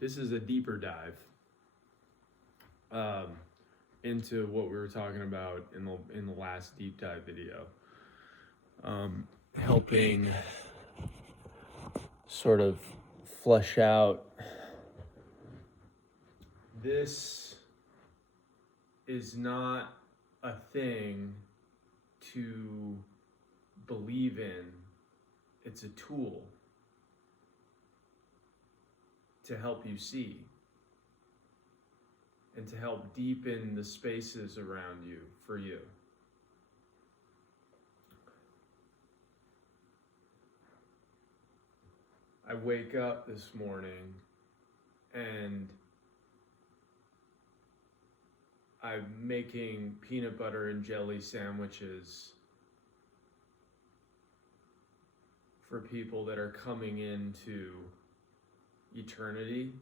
This is a deeper dive um, into what we were talking about in the last deep dive video, helping sort of flesh out. This is not a thing to believe in. It's a tool to help you see and to help deepen the spaces around you for you. I wake up this morning and I'm making peanut butter and jelly sandwiches for people that are coming into eternity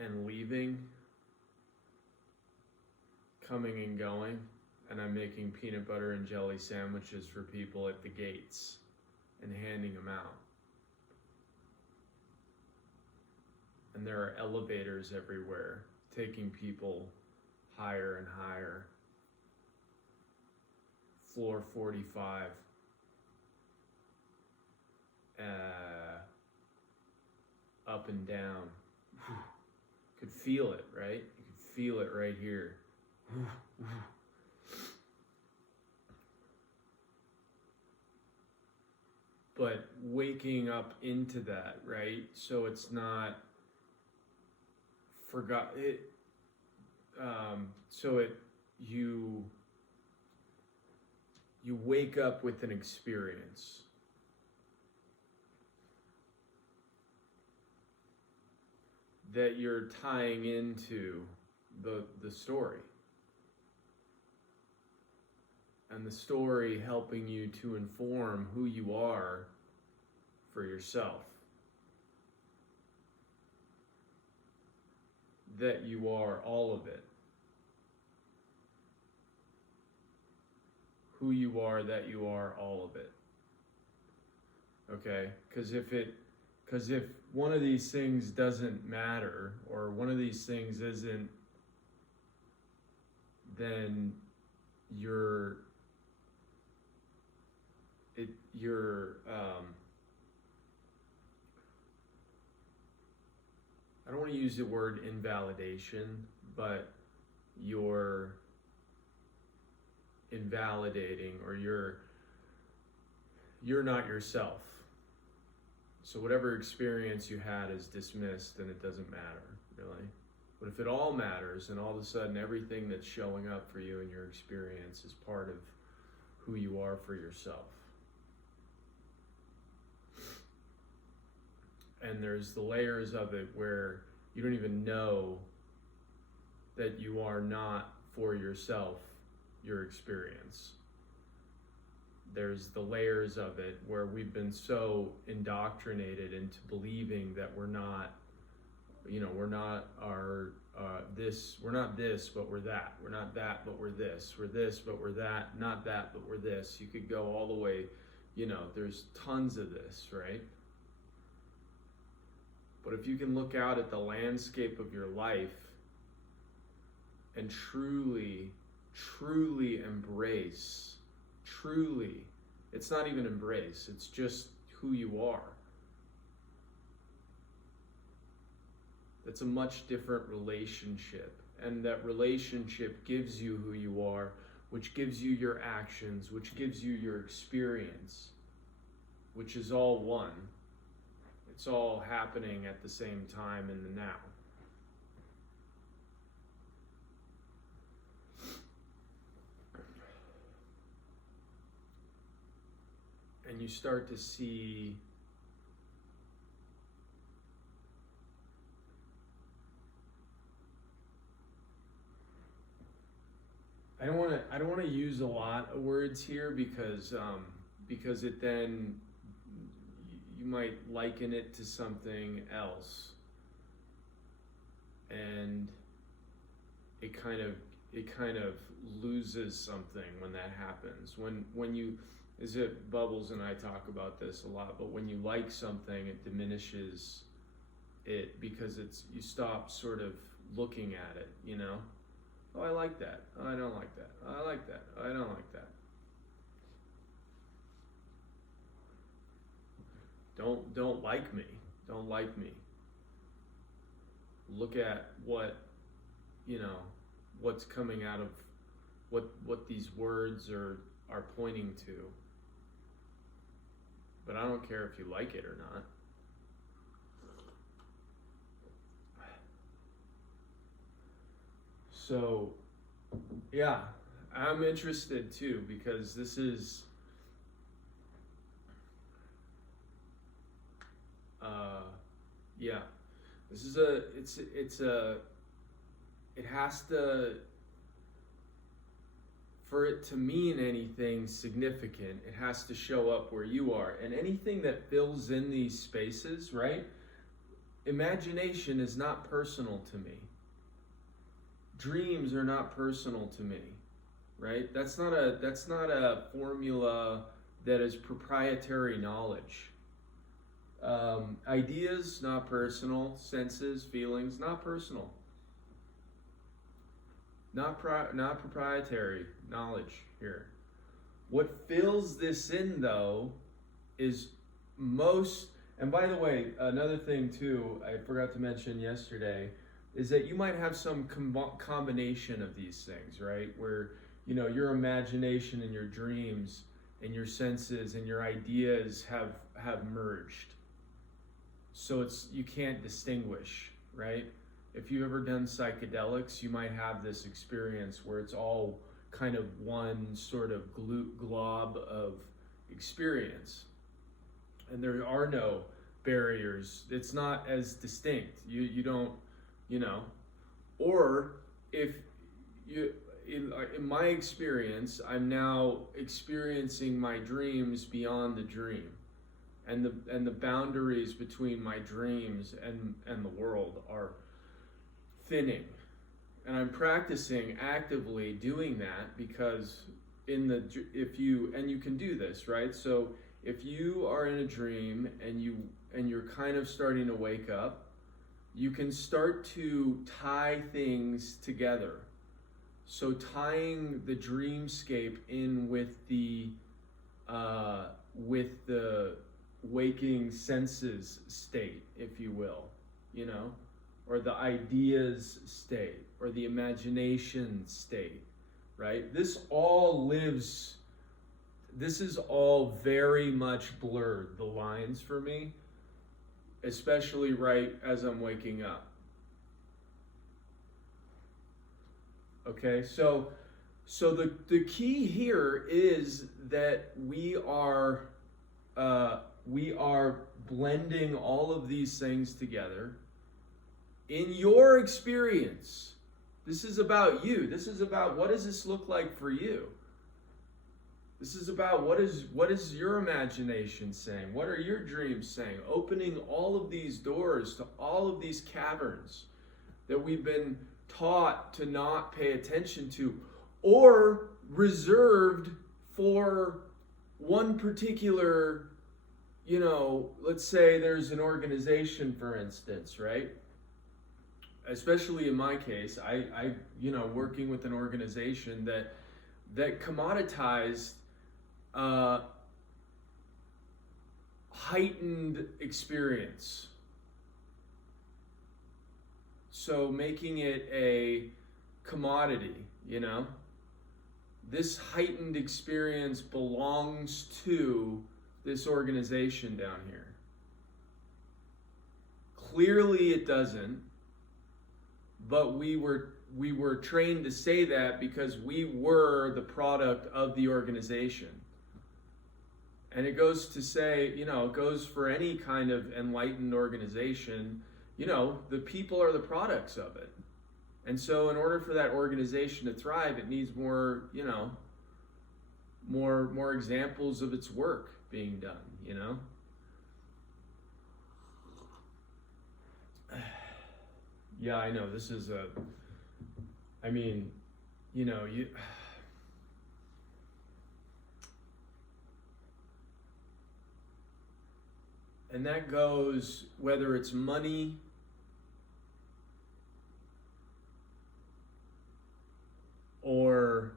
and leaving, coming and going, and I'm making peanut butter and jelly sandwiches for people at the gates and handing them out. And there are elevators everywhere taking people higher and higher. Floor 45. Up and down. Could feel it, right? You could feel it right here. But waking up into that, right? So it's not forgot it. You wake up with an experience. That you're tying into the story. And the story helping you to inform who you are for yourself. That you are all of it. Who you are, that you are all of it. Okay? Because if one of these things doesn't matter, or one of these things isn't, then I don't want to use the word invalidation, but you're invalidating, or you're not yourself. So whatever experience you had is dismissed and it doesn't matter, really. But if it all matters, and all of a sudden everything that's showing up for you in your experience is part of who you are for yourself. And there's the layers of it where you don't even know that you are not for yourself, your experience. There's the layers of it where we've been so indoctrinated into believing that we're not this, but we're that. We're not that, but we're this. We're this, but we're that. Not that, but we're this. You could go all the way, there's tons of this, right? But if you can look out at the landscape of your life and truly embrace, it's not even embrace, it's just who you are. That's a much different relationship. And that relationship gives you who you are, which gives you your actions, which gives you your experience, which is all one. It's all happening at the same time in the now. And you start to see I don't want to use a lot of words here because it then you might liken it to something else, and it kind of loses something when that happens. When you is it Bubbles and I talk about this a lot, but when you like something, it diminishes it because you stop sort of looking at it, you know? Oh, I like that. Oh, I don't like that. Oh, I like that. Oh, I don't like that. Don't like me. Don't like me. Look at what, you know, what's coming out of what these words are pointing to. But I don't care if you like it or not. So, yeah, I'm interested too because this is yeah, this is it has to, for it to mean anything significant, it has to show up where you are. And anything that fills in these spaces, right? Imagination is not personal to me. Dreams are not personal to me, right? That's not a formula that is proprietary knowledge. Ideas, not personal. Senses, feelings, not personal. Not proprietary knowledge here. What fills this in, though, is most. And by the way, another thing too, I forgot to mention yesterday, is that you might have some combination of these things, right? Where, you know, your imagination and your dreams and your senses and your ideas have merged. So you can't distinguish, right? If you've ever done psychedelics, you might have this experience where it's all kind of one sort of glob of experience. And there are no barriers. It's not as distinct. You don't, you know. Or if you, in my experience, I'm now experiencing my dreams beyond the dream. And the boundaries between my dreams and the world are thinning. And I'm practicing actively doing that because you can do this, right? So if you are in a dream and you're kind of starting to wake up, you can start to tie things together. So tying the dreamscape in with the waking senses state, if you will, you know, or the ideas state, or the imagination state, right? This is all very much blurred, the lines for me, especially right as I'm waking up. Okay, so the key here is that we are blending all of these things together in your experience. This is about you. This is about what does this look like for you? This is about what is your imagination saying? What are your dreams saying? Opening all of these doors to all of these caverns that we've been taught to not pay attention to, or reserved for one particular, you know, let's say there's an organization, for instance, right? Especially in my case, I working with an organization that commoditized heightened experience. So making it a commodity, you know? This heightened experience belongs to this organization down here. Clearly it doesn't, but we were trained to say that because we were the product of the organization. And it goes to say, you know, it goes for any kind of enlightened organization, you know, the people are the products of it. And so in order for that organization to thrive, it needs more, you know, more examples of its work being done, you know? Yeah, I know, this is I mean, you know, And that goes whether it's money, or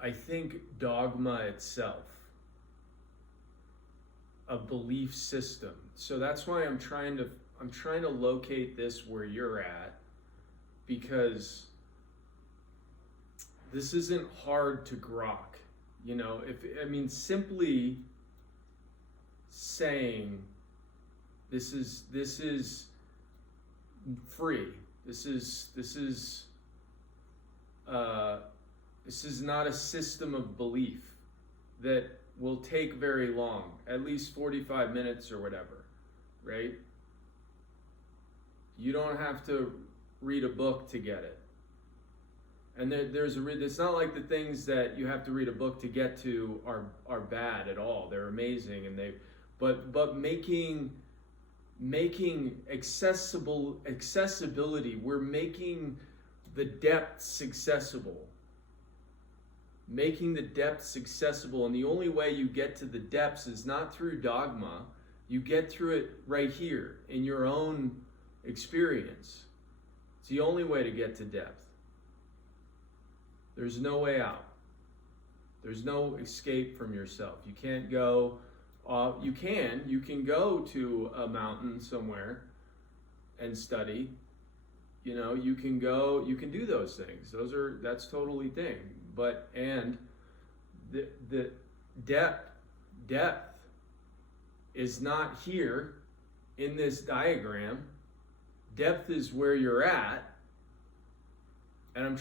I think dogma itself, a belief system. So that's why I'm trying to locate this where you're at, because this isn't hard to grok. You know, simply saying this is free. This is not a system of belief that will take very long, at least 45 minutes or whatever, right? You don't have to read a book to get it. And it's not like the things that you have to read a book to get to are bad at all. They're amazing, and but making accessibility, we're making the depths accessible. Making the depths accessible, and the only way you get to the depths is not through dogma. You get through it right here in your own experience. It's the only way to get to depth. There's no way out. There's no escape from yourself. You can't go. You can go to a mountain somewhere and study. You know, you can do those things. That's totally thing. But the depth is not here in this diagram. Depth is where you're at. And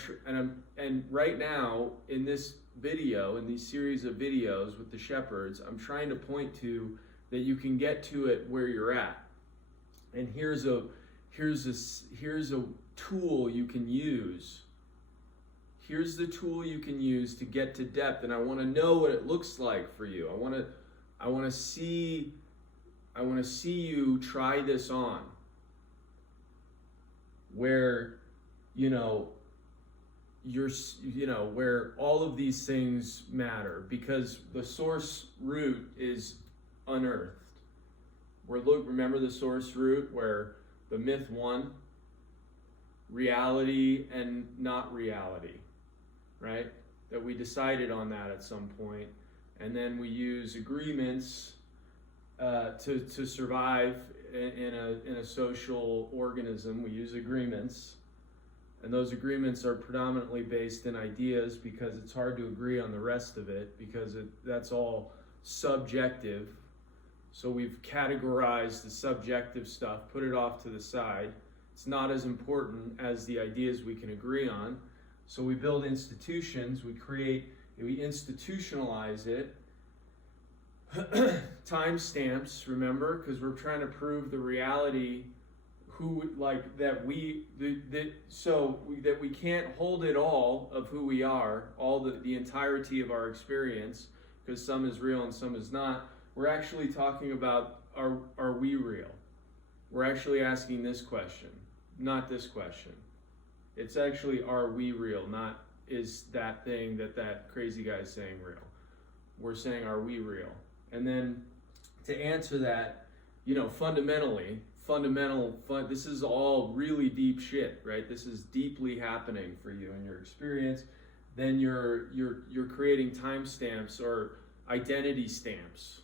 right now in this video, in these series of videos with the shepherds, I'm trying to point to that you can get to it where you're at. And here's a tool you can use. Here's the tool you can use to get to depth, and I want to know what it looks like for you. I want to see you try this on, where where all of these things matter, because the source root is unearthed. Remember the source root where the myth won? Reality and not reality, right? That we decided on that at some point, and then we use agreements to survive in a social organism. We use agreements. And those agreements are predominantly based in ideas, because it's hard to agree on the rest of it, because that's all subjective. So we've categorized the subjective stuff, put it off to the side. It's not as important as the ideas we can agree on. So we build institutions, we institutionalize it. Timestamps, remember, because we're trying to prove the reality that we can't hold it all of who we are, all the entirety of our experience, because some is real and some is not. We're actually talking about, are we real? We're actually asking this question, not this question. It's actually, are we real? Not, is that thing that crazy guy is saying real? We're saying, are we real? And then to answer that, this is all really deep shit, right? This is deeply happening for you in your experience. Then you're creating timestamps or identity stamps.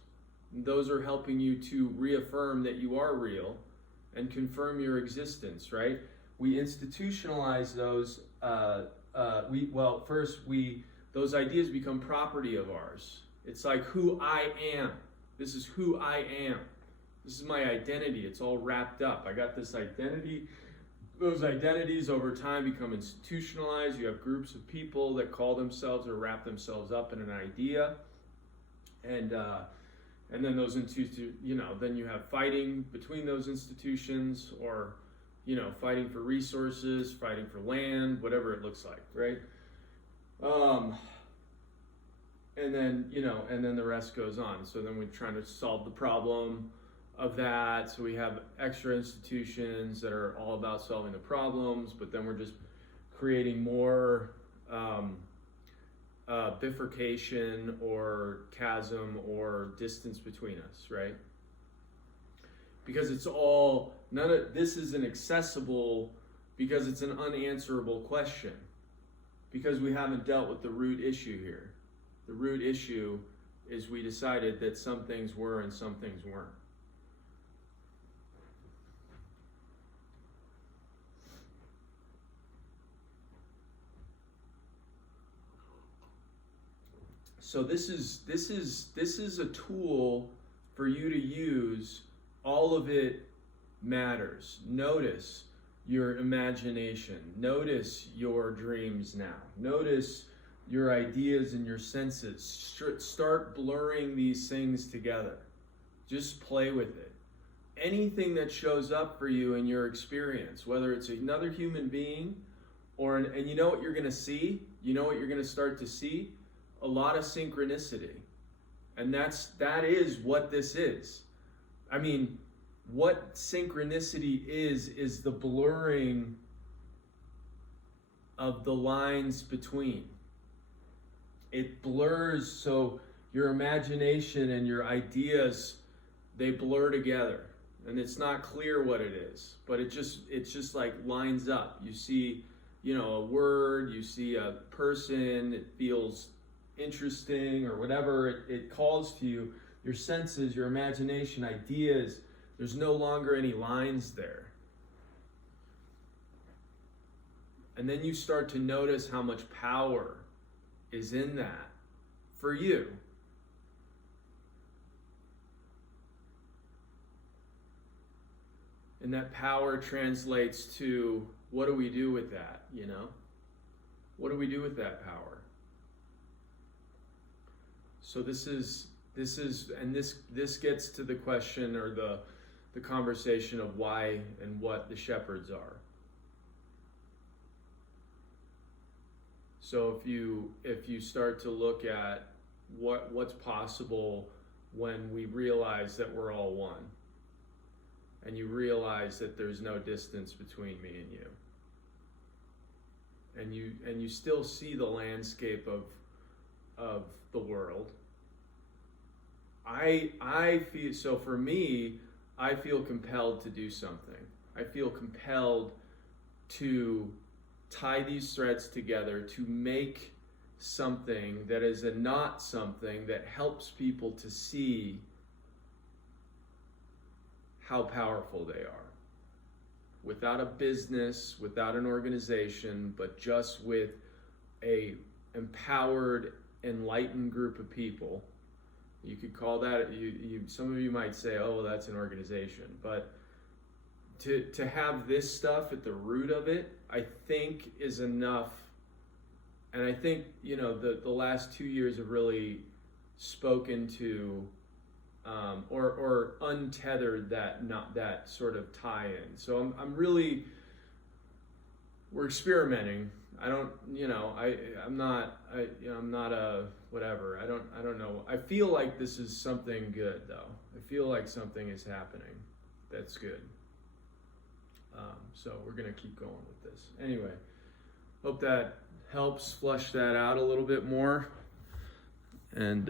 Those are helping you to reaffirm that you are real and confirm your existence, right? We institutionalize those. Those ideas become property of ours. It's like who I am. This is who I am. This is my identity. It's all wrapped up. I got this identity. Those identities over time become institutionalized. You have groups of people that call themselves or wrap themselves up in an idea, and then those then you have fighting between those institutions, or fighting for resources, fighting for land, whatever it looks like, right? And then the rest goes on. So then we're trying to solve the problem of that. So we have extra institutions that are all about solving the problems, but then we're just creating more bifurcation or chasm or distance between us, right? Because it's all, none of this isn't accessible because it's an unanswerable question. Because we haven't dealt with the root issue here. The root issue is we decided that some things were and some things weren't. So this is a tool for you to use. All of it matters. Notice your imagination. Notice your dreams now. Notice your ideas and your senses. Start blurring these things together. Just play with it. Anything that shows up for you in your experience, whether it's another human being and you know what you're going to see? You know what you're going to start to see? A lot of synchronicity. And that is what this is. I mean, what synchronicity is the blurring of the lines between. It blurs, so your imagination and your ideas, they blur together. And it's not clear what it is, but it's just like lines up. You see, a word, you see a person, it feels interesting or whatever it calls to you. Your senses, your imagination, ideas, there's no longer any lines there. And then you start to notice how much power is in that for you. And that power translates to, what do we do with that, What do we do with that power? So this gets to the question or the conversation of why and what the shepherds are. So if you start to look at what's possible when we realize that we're all one, and you realize that there's no distance between me and you, and you still see the landscape of the world. I feel, so for me, I feel compelled to do something. I feel compelled to tie these threads together to make something that is a not something that helps people to see how powerful they are. Without a business, without an organization, but just with a empowered, enlightened group of people. You could call that, some of you might say, oh, well, that's an organization. But to have this stuff at the root of it, I think is enough. And I think, the last 2 years have really spoken to or untethered that sort of tie-in. So we're experimenting. I'm not a whatever. I don't know. I feel like this is something good though. I feel like something is happening that's good. So we're gonna keep going with this. Anyway, hope that helps flush that out a little bit more. And